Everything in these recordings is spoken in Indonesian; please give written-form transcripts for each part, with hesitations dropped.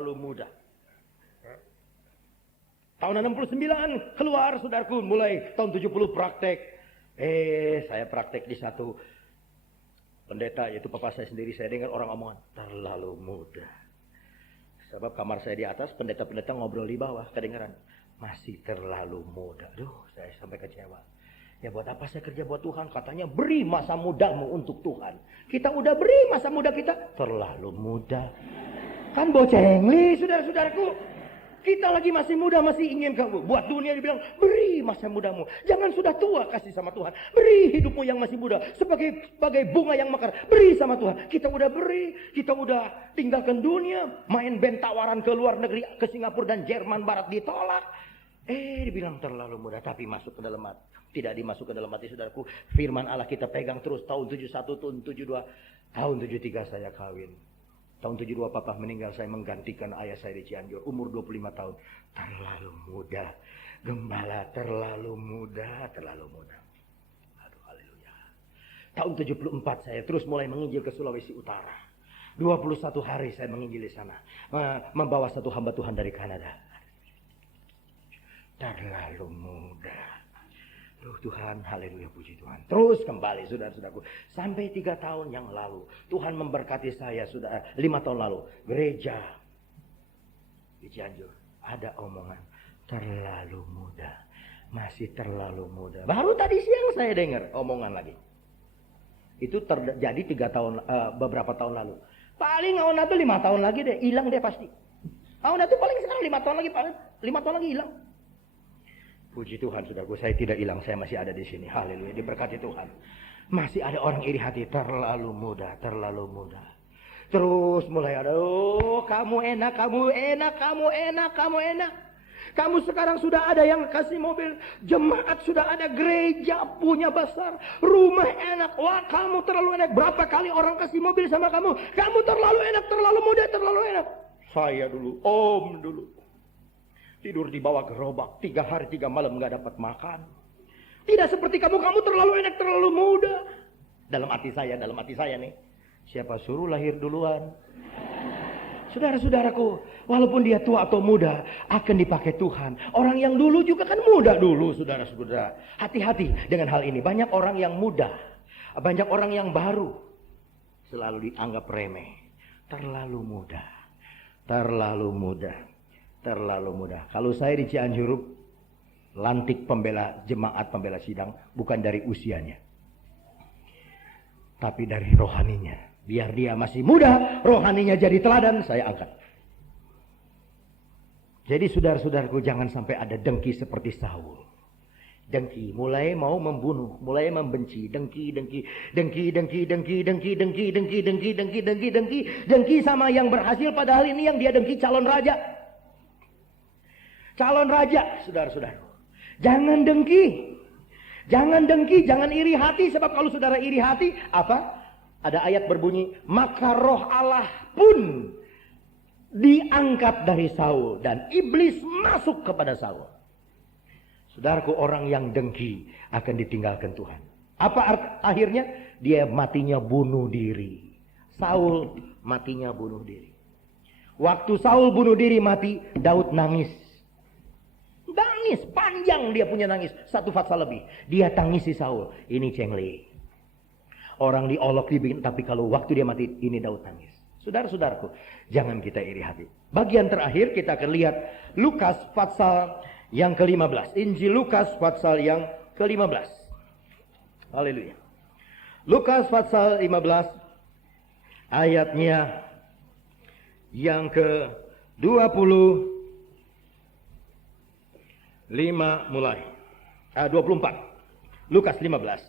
terlalu muda. Tahun 69 keluar saudaraku, mulai tahun 70 praktek. Saya praktek di satu pendeta, yaitu papa saya sendiri. Saya dengar orang omongan, terlalu muda. Sebab kamar saya di atas, pendeta-pendeta ngobrol di bawah, kedengaran. Masih terlalu muda. Duh, saya sampai kecewa. Ya buat apa saya kerja buat Tuhan? Katanya beri masa mudamu untuk Tuhan. Kita udah beri masa muda kita, terlalu muda. Kan bocengli, saudara-saudaraku. Kita lagi masih muda, masih ingin kamu buat dunia, dibilang beri masa mudamu. Jangan sudah tua kasih sama Tuhan. Beri hidupmu yang masih muda sebagai bunga yang mekar. Beri sama Tuhan. Kita udah beri, kita udah tinggalkan dunia, main band tawaran ke luar negeri, ke Singapura dan Jerman Barat ditolak. Dibilang terlalu muda, tapi masuk ke dalam hati. Tidak dimasuk ke dalam hati, saudaraku. Firman Allah kita pegang terus. Tahun 71, tahun 72, tahun 73 saya kawin. Tahun 72 papa meninggal, saya menggantikan ayah saya di Cianjur. Umur 25 tahun. Terlalu muda. Gembala terlalu muda, terlalu muda. Aduh, haleluya. Tahun 74 saya terus mulai menginjil ke Sulawesi Utara. 21 hari saya menginjil di sana. Membawa satu hamba Tuhan dari Kanada. Terlalu muda. Tuhan, haleluya, puji Tuhan. Terus kembali, saudara-saudaraku. Sampai 3 tahun yang lalu. Tuhan memberkati saya, sudah 5 tahun lalu. Gereja di Cianjur. Ada omongan, terlalu muda. Masih terlalu muda. Baru tadi siang saya dengar omongan lagi. Itu terjadi 3 tahun, beberapa tahun lalu. Paling Aona tuh 5 tahun lagi deh, hilang deh pasti. Aona tuh paling sekarang 5 tahun lagi, paling 5 tahun lagi hilang. Puji Tuhan, saudaraku, saya tidak hilang, saya masih ada di sini. Haleluya, diberkati Tuhan. Masih ada orang iri hati, terlalu muda, terlalu muda. Terus mulai ada, kamu enak, kamu enak, kamu enak, kamu enak. Kamu sekarang sudah ada yang kasih mobil, jemaat sudah ada, gereja punya besar, rumah enak. Wah, kamu terlalu enak. Berapa kali orang kasih mobil sama kamu? Kamu terlalu enak, terlalu muda, terlalu enak. Saya dulu, om dulu. Tidur di bawah gerobak 3 hari 3 malam gak dapat makan. Tidak seperti kamu terlalu enak, terlalu muda. Dalam hati saya nih. Siapa suruh lahir duluan? Saudara-saudaraku, walaupun dia tua atau muda, akan dipakai Tuhan. Orang yang dulu juga kan muda dulu, saudara-saudara. Hati-hati dengan hal ini. Banyak orang yang muda, banyak orang yang baru, selalu dianggap remeh. Terlalu muda, terlalu muda. Terlalu mudah. Kalau saya di Cianjur, lantik pembela jemaat, pembela sidang, bukan dari usianya, tapi dari rohaninya. Biar dia masih muda, rohaninya jadi teladan, saya angkat. Jadi saudara-saudaraku, jangan sampai ada dengki seperti Saul. Dengki, mulai mau membunuh, mulai membenci, dengki sama yang berhasil, padahal ini yang dia dengki calon raja. Calon raja, saudara-saudara. Jangan dengki. Jangan dengki, jangan iri hati. Sebab kalau saudara iri hati, apa? Ada ayat berbunyi, maka roh Allah pun diangkat dari Saul. Dan iblis masuk kepada Saul. Saudaraku, orang yang dengki akan ditinggalkan Tuhan. Apa akhirnya? Dia matinya bunuh diri. Saul matinya bunuh diri. Waktu Saul bunuh diri mati, Daud nangis. Nangis, panjang dia punya nangis. 1 fatsal lebih. Dia tangisi Saul. Ini cengli. Orang diolok dibikin, tapi kalau waktu dia mati, ini Daud nangis. Saudara-saudaraku, jangan kita iri hati. Bagian terakhir kita akan lihat Lukas pasal yang ke-15. Injil Lukas pasal yang ke-15. Haleluya. Lukas pasal 15 ayatnya yang ke-25 mulai 24. Lukas 15.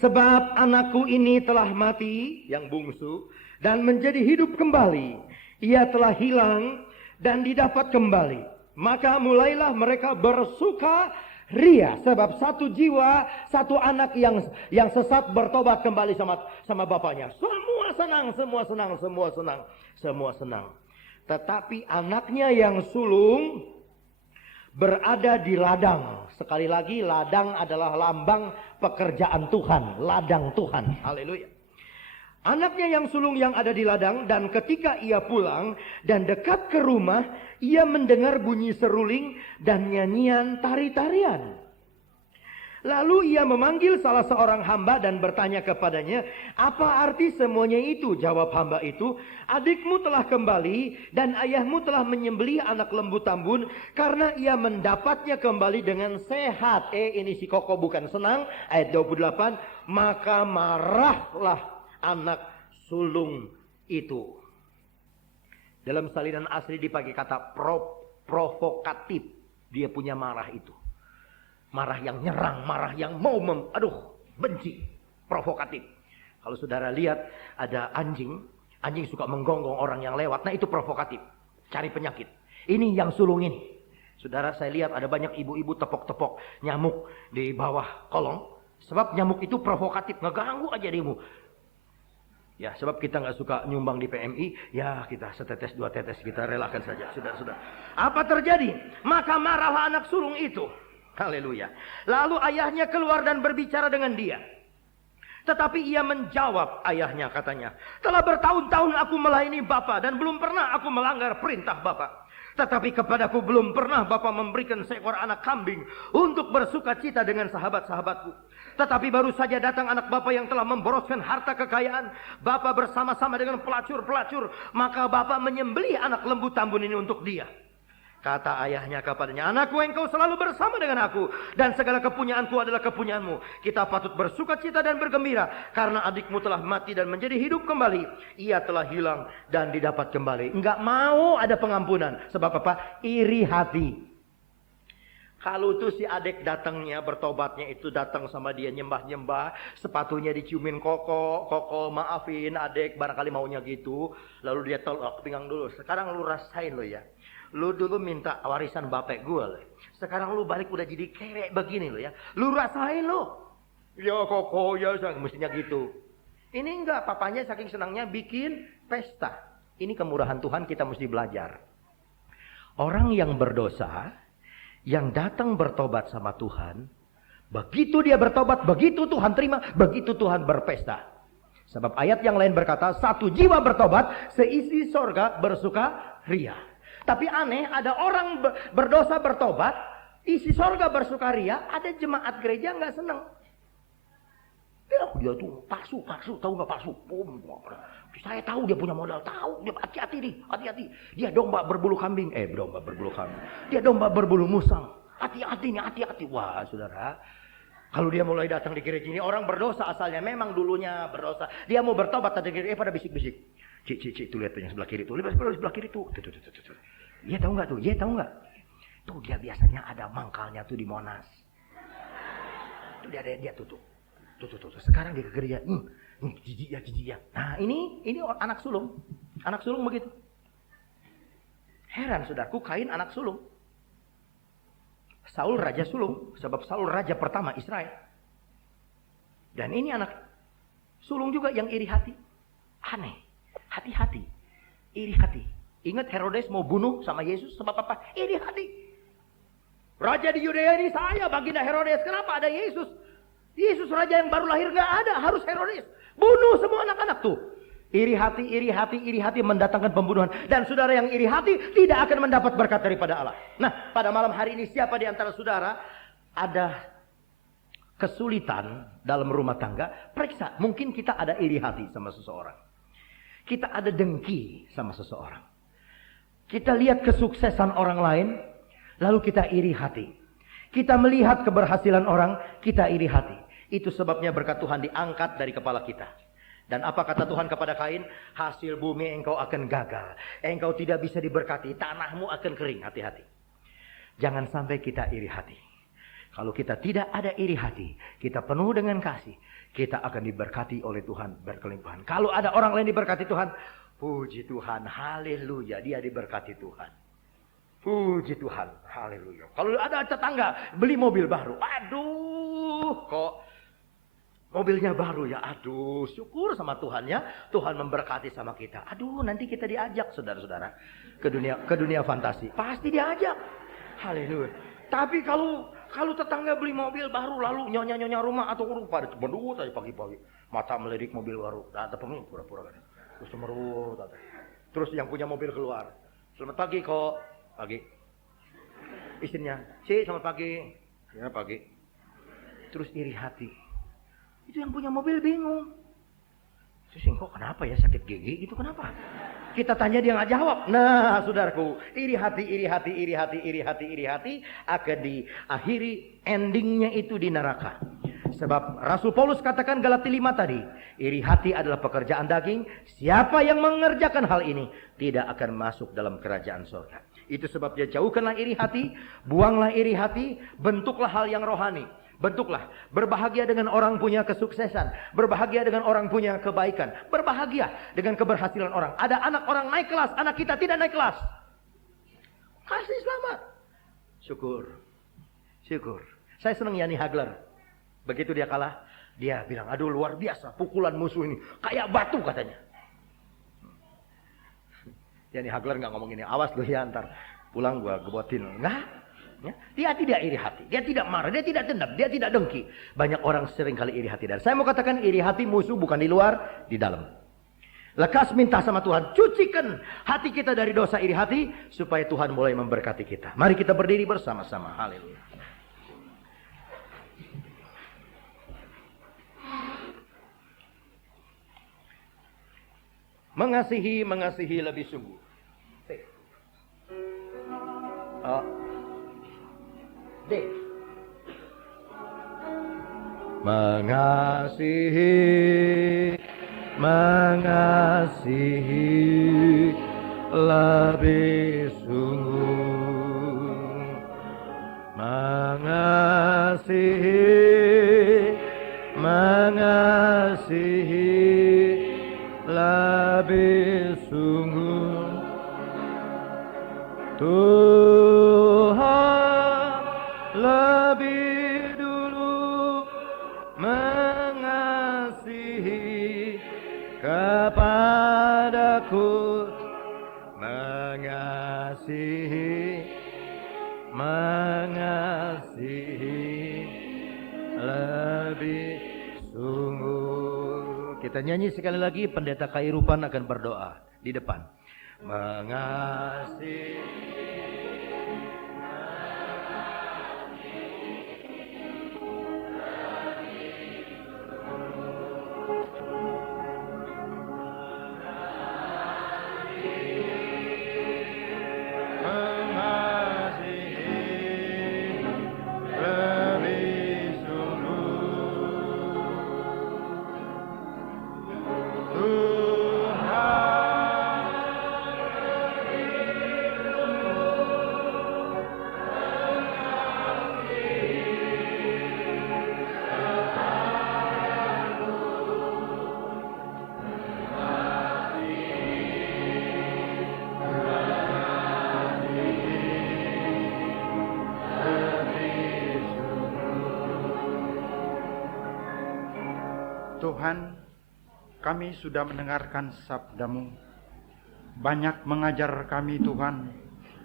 Sebab anakku ini telah mati, yang bungsu, dan menjadi hidup kembali. Ia telah hilang dan didapat kembali. Maka mulailah mereka bersuka ria, sebab satu jiwa, satu anak yang sesat bertobat kembali sama bapaknya. Semua senang, semua senang, semua senang, semua senang. Tetapi anaknya yang sulung berada di ladang. Sekali lagi, ladang adalah lambang pekerjaan Tuhan, ladang Tuhan. Haleluya. Anaknya yang sulung yang ada di ladang, dan ketika ia pulang dan dekat ke rumah, ia mendengar bunyi seruling dan nyanyian tari-tarian. Lalu ia memanggil salah seorang hamba dan bertanya kepadanya, "Apa arti semuanya itu?" Jawab hamba itu, "Adikmu telah kembali dan ayahmu telah menyembelih anak lembu tambun karena ia mendapatnya kembali dengan sehat." Ini si Koko bukan senang. Ayat 28, maka marahlah anak sulung itu. Dalam salinan asli dipakai kata provokatif. Dia punya marah itu. Marah yang nyerang, marah yang mau benci, provokatif. Kalau saudara lihat ada anjing suka menggonggong orang yang lewat, nah itu provokatif, cari penyakit. Ini yang sulung ini. Saudara, saya lihat ada banyak ibu-ibu tepok-tepok nyamuk di bawah kolong, sebab nyamuk itu provokatif, ngeganggu aja dirimu. Ya, sebab kita nggak suka nyumbang di PMI, ya kita setetes dua tetes kita relakan saja, sudah. Apa terjadi? Maka marahlah anak sulung itu. Haleluya. Lalu ayahnya keluar dan berbicara dengan dia. Tetapi ia menjawab, ayahnya katanya, "Telah bertahun-tahun aku melayani Bapa dan belum pernah aku melanggar perintah Bapa. Tetapi kepadaku belum pernah Bapa memberikan seekor anak kambing untuk bersuka cita dengan sahabat-sahabatku. Tetapi baru saja datang anak Bapa yang telah memboroskan harta kekayaan Bapa bersama-sama dengan pelacur-pelacur. Maka Bapa menyembelih anak lembu tambun ini untuk dia." Kata ayahnya kepadanya, "Anakku, engkau selalu bersama dengan aku, dan segala kepunyaanku adalah kepunyaanmu. Kita patut bersuka cita dan bergembira, karena adikmu telah mati dan menjadi hidup kembali. Ia telah hilang dan didapat kembali." Enggak mau ada pengampunan. Sebab apa? Iri hati. Kalau tuh si adik datangnya, bertobatnya itu datang sama dia nyembah-nyembah, sepatunya diciumin Koko maafin adik, barangkali maunya gitu. Lalu dia tolak pinggang dulu. Sekarang lu rasain lo ya. Lu dulu minta warisan bapak gue loh. Sekarang lu balik udah jadi kere begini lo ya. Lu rasain lo. Ya Koko ya, mestinya gitu. Ini enggak, papanya saking senangnya bikin pesta. Ini kemurahan Tuhan, kita mesti belajar. Orang yang berdosa, yang datang bertobat sama Tuhan, begitu dia bertobat, begitu Tuhan terima, begitu Tuhan berpesta. Sebab ayat yang lain berkata, satu jiwa bertobat, seisi sorga bersuka ria. Tapi aneh, ada orang berdosa bertobat, isi sorga bersukaria, ada jemaat gereja nggak seneng. Dia tuh palsu, tahu nggak palsu? Saya tahu dia punya modal, tahu dia hati-hati nih, hati-hati. Dia domba berbulu kambing, Dia domba berbulu musang, hati-hati nih, hati-hati. Wah, saudara, kalau dia mulai datang di gereja ini, orang berdosa asalnya, memang dulunya berdosa. Dia mau bertobat, tadi gereja pada bisik-bisik. Cik, tuh lihat tuh yang sebelah kiri tuh, lihat sebelah kiri tuh. Iya tahu nggak tuh? Iya tahu nggak? Tuh dia biasanya ada mangkalnya tuh di Monas. Tuh dia tuh. Sekarang dia ke gereja. Jijik ya. Nah ini anak sulung begitu. Heran saudaraku, Kain anak sulung. Saul raja sulung, sebab Saul raja pertama Israel. Dan ini anak sulung juga yang iri hati. Aneh, hati-hati, iri hati. Ingat Herodes mau bunuh sama Yesus sebab apa? Iri hati. Raja di Yudea ini saya, baginda Herodes. Kenapa ada Yesus? Yesus raja yang baru lahir nggak ada, harus Herodes. Bunuh semua anak-anak tuh. Iri hati mendatangkan pembunuhan. Dan saudara yang iri hati tidak akan mendapat berkat daripada Allah. Nah, pada malam hari ini siapa di antara saudara ada kesulitan dalam rumah tangga? Periksa, mungkin kita ada iri hati sama seseorang. Kita ada dengki sama seseorang. Kita lihat kesuksesan orang lain, lalu kita iri hati. Kita melihat keberhasilan orang, kita iri hati. Itu sebabnya berkat Tuhan diangkat dari kepala kita. Dan apa kata Tuhan kepada Kain? Hasil bumi engkau akan gagal. Engkau tidak bisa diberkati, tanahmu akan kering. Hati-hati. Jangan sampai kita iri hati. Kalau kita tidak ada iri hati, kita penuh dengan kasih, kita akan diberkati oleh Tuhan berkelimpahan. Kalau ada orang lain diberkati Tuhan, puji Tuhan, haleluya, dia diberkati Tuhan. Puji Tuhan, haleluya. Kalau ada tetangga beli mobil baru, aduh, kok mobilnya baru ya, aduh, syukur sama Tuhan ya, Tuhan memberkati sama kita. Aduh, nanti kita diajak saudara-saudara ke dunia fantasi, pasti diajak. Haleluya. Tapi kalau Kalau tetangga beli mobil baru lalu nyonya-nyonya rumah atau urung pada cemberut aja pagi-pagi. Mata melirik mobil baru. Datang pemilik pura-pura kan. Terus cemberut. Terus yang punya mobil keluar. Selamat pagi kok. Pagi. Istrinya, selamat pagi. Ya pagi. Terus iri hati. Itu yang punya mobil bingung. Terus kok kenapa ya sakit gigi itu kenapa? Kita tanya dia nggak jawab. Nah, saudaraku, iri hati akan diakhiri endingnya itu di neraka. Sebab Rasul Paulus katakan Galatia 5 tadi, iri hati adalah pekerjaan daging. Siapa yang mengerjakan hal ini tidak akan masuk dalam kerajaan surga. Itu sebabnya jauhkanlah iri hati, buanglah iri hati, bentuklah hal yang rohani. Bentuklah, berbahagia dengan orang punya kesuksesan, berbahagia dengan orang punya kebaikan, berbahagia dengan keberhasilan orang. Ada anak orang naik kelas, anak kita tidak naik kelas. Kasih selamat. Syukur. Saya senang Yani Hagler. Begitu dia kalah, dia bilang, aduh luar biasa pukulan musuh ini, kayak batu katanya. Yani Hagler nggak ngomong ini, awas lu ya ntar pulang gua gebotin. Enggak. Ya, dia tidak iri hati, dia tidak marah, dia tidak dendam, dia tidak dengki. Banyak orang sering kali iri hati. Dan saya mau katakan iri hati musuh bukan di luar, di dalam. Lekas minta sama Tuhan, cucikan hati kita dari dosa iri hati, supaya Tuhan mulai memberkati kita. Mari kita berdiri bersama-sama. Haleluya. Mengasihi lebih sungguh. D. Mengasihi lebih sungguh. Mengasihi lebih sungguh. Tuhan lebih dulu mengasihi kepadaku, mengasihi lebih sungguh. Kita nyanyi sekali lagi, Pendeta Khairupan akan berdoa di depan. Mengasihi. Tuhan, kami sudah mendengarkan sabda-Mu. Banyak mengajar kami Tuhan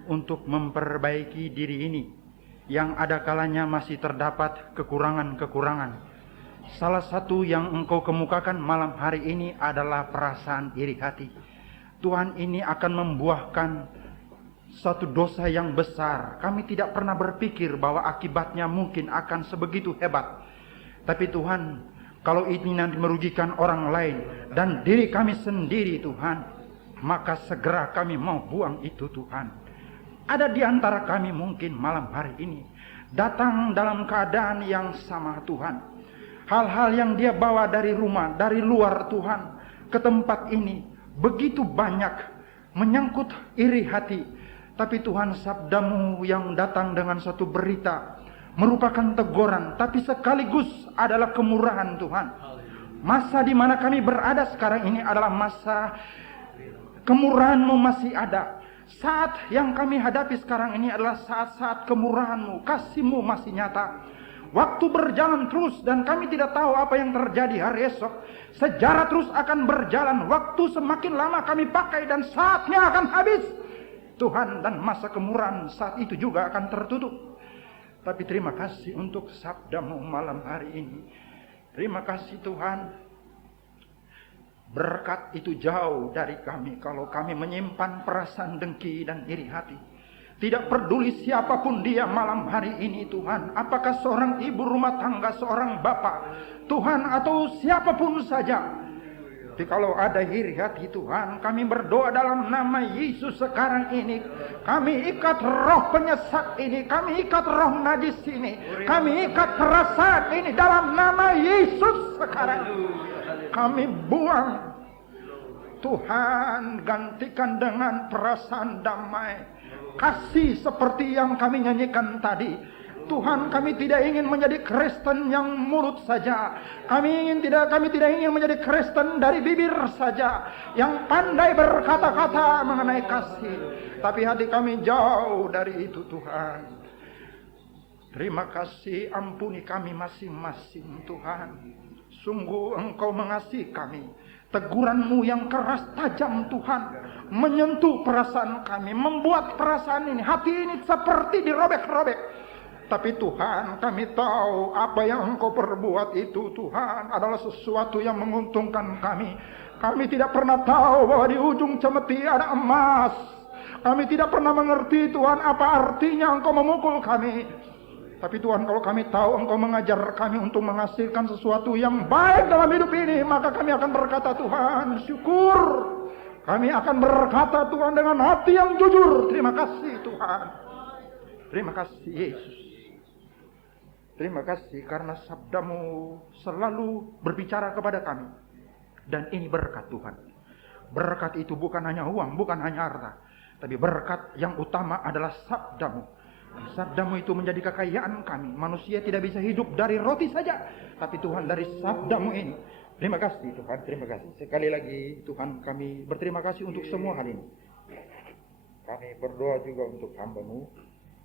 untuk memperbaiki diri ini yang ada kalanya masih terdapat kekurangan-kekurangan. Salah satu yang Engkau kemukakan malam hari ini adalah perasaan iri hati. Tuhan, ini akan membuahkan satu dosa yang besar. Kami tidak pernah berpikir bahwa akibatnya mungkin akan sebegitu hebat. Tapi Tuhan, kalau ini nanti merugikan orang lain dan diri kami sendiri Tuhan, maka segera kami mau buang itu Tuhan. Ada di antara kami mungkin malam hari ini datang dalam keadaan yang sama Tuhan. Hal-hal yang dia bawa dari rumah, dari luar Tuhan, ke tempat ini begitu banyak menyangkut iri hati. Tapi Tuhan, sabda-Mu yang datang dengan satu berita merupakan teguran, tapi sekaligus adalah kemurahan Tuhan. Masa di mana kami berada sekarang ini adalah masa kemurahan-Mu masih ada. Saat yang kami hadapi sekarang ini adalah saat-saat kemurahan-Mu, kasih-Mu masih nyata. Waktu berjalan terus dan kami tidak tahu apa yang terjadi hari esok. Sejarah terus akan berjalan, waktu semakin lama kami pakai dan saatnya akan habis Tuhan, dan masa kemurahan saat itu juga akan tertutup. Tapi terima kasih untuk sabdamu malam hari ini. Terima kasih Tuhan. Berkat itu jauh dari kami kalau kami menyimpan perasaan dengki dan iri hati. Tidak peduli siapapun dia malam hari ini Tuhan. Apakah seorang ibu rumah tangga, seorang bapak Tuhan, atau siapapun saja. Tapi kalau ada iri hati Tuhan, kami berdoa dalam nama Yesus sekarang ini. Kami ikat roh penyesat ini, kami ikat roh najis ini, kami ikat perasaan ini dalam nama Yesus sekarang. Kami buang. Tuhan, gantikan dengan perasaan damai, kasih seperti yang kami nyanyikan tadi. Tuhan, kami tidak ingin menjadi Kristen yang mulut saja. Kami tidak ingin menjadi Kristen dari bibir saja, yang pandai berkata-kata mengenai kasih. Tapi hati kami jauh dari itu Tuhan. Terima kasih, ampuni kami masing-masing Tuhan. Sungguh Engkau mengasihi kami. Teguran-Mu yang keras tajam Tuhan menyentuh perasaan kami, membuat perasaan ini, hati ini seperti dirobek-robek. Tapi Tuhan, kami tahu apa yang Engkau perbuat itu Tuhan adalah sesuatu yang menguntungkan kami. Kami tidak pernah tahu bahwa di ujung cemeti ada emas. Kami tidak pernah mengerti Tuhan apa artinya Engkau memukul kami. Tapi Tuhan, kalau kami tahu Engkau mengajar kami untuk menghasilkan sesuatu yang baik dalam hidup ini, maka kami akan berkata Tuhan, syukur. Kami akan berkata Tuhan dengan hati yang jujur, terima kasih Tuhan. Terima kasih Yesus. Terima kasih karena sabdamu selalu berbicara kepada kami. Dan ini berkat Tuhan. Berkat itu bukan hanya uang, bukan hanya harta. Tapi berkat yang utama adalah sabdamu. Dan sabdamu itu menjadi kekayaan kami. Manusia tidak bisa hidup dari roti saja. Tapi Tuhan dari sabdamu ini. Terima kasih Tuhan, terima kasih. Sekali lagi Tuhan, kami berterima kasih untuk semua hal ini. Kami berdoa juga untuk hamba-Mu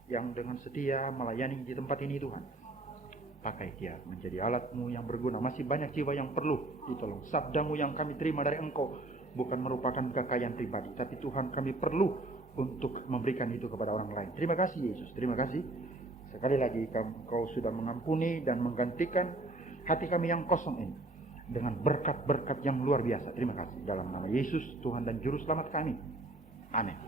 yang dengan setia melayani di tempat ini Tuhan. Pakai dia menjadi alat-Mu yang berguna. Masih banyak jiwa yang perlu ditolong. Sabda-Mu yang kami terima dari Engkau bukan merupakan kekayaan pribadi, tapi Tuhan, kami perlu untuk memberikan itu kepada orang lain. Terima kasih Yesus, terima kasih. Sekali lagi Engkau sudah mengampuni dan menggantikan hati kami yang kosong ini dengan berkat-berkat yang luar biasa. Terima kasih dalam nama Yesus, Tuhan dan Juru Selamat kami. Amin.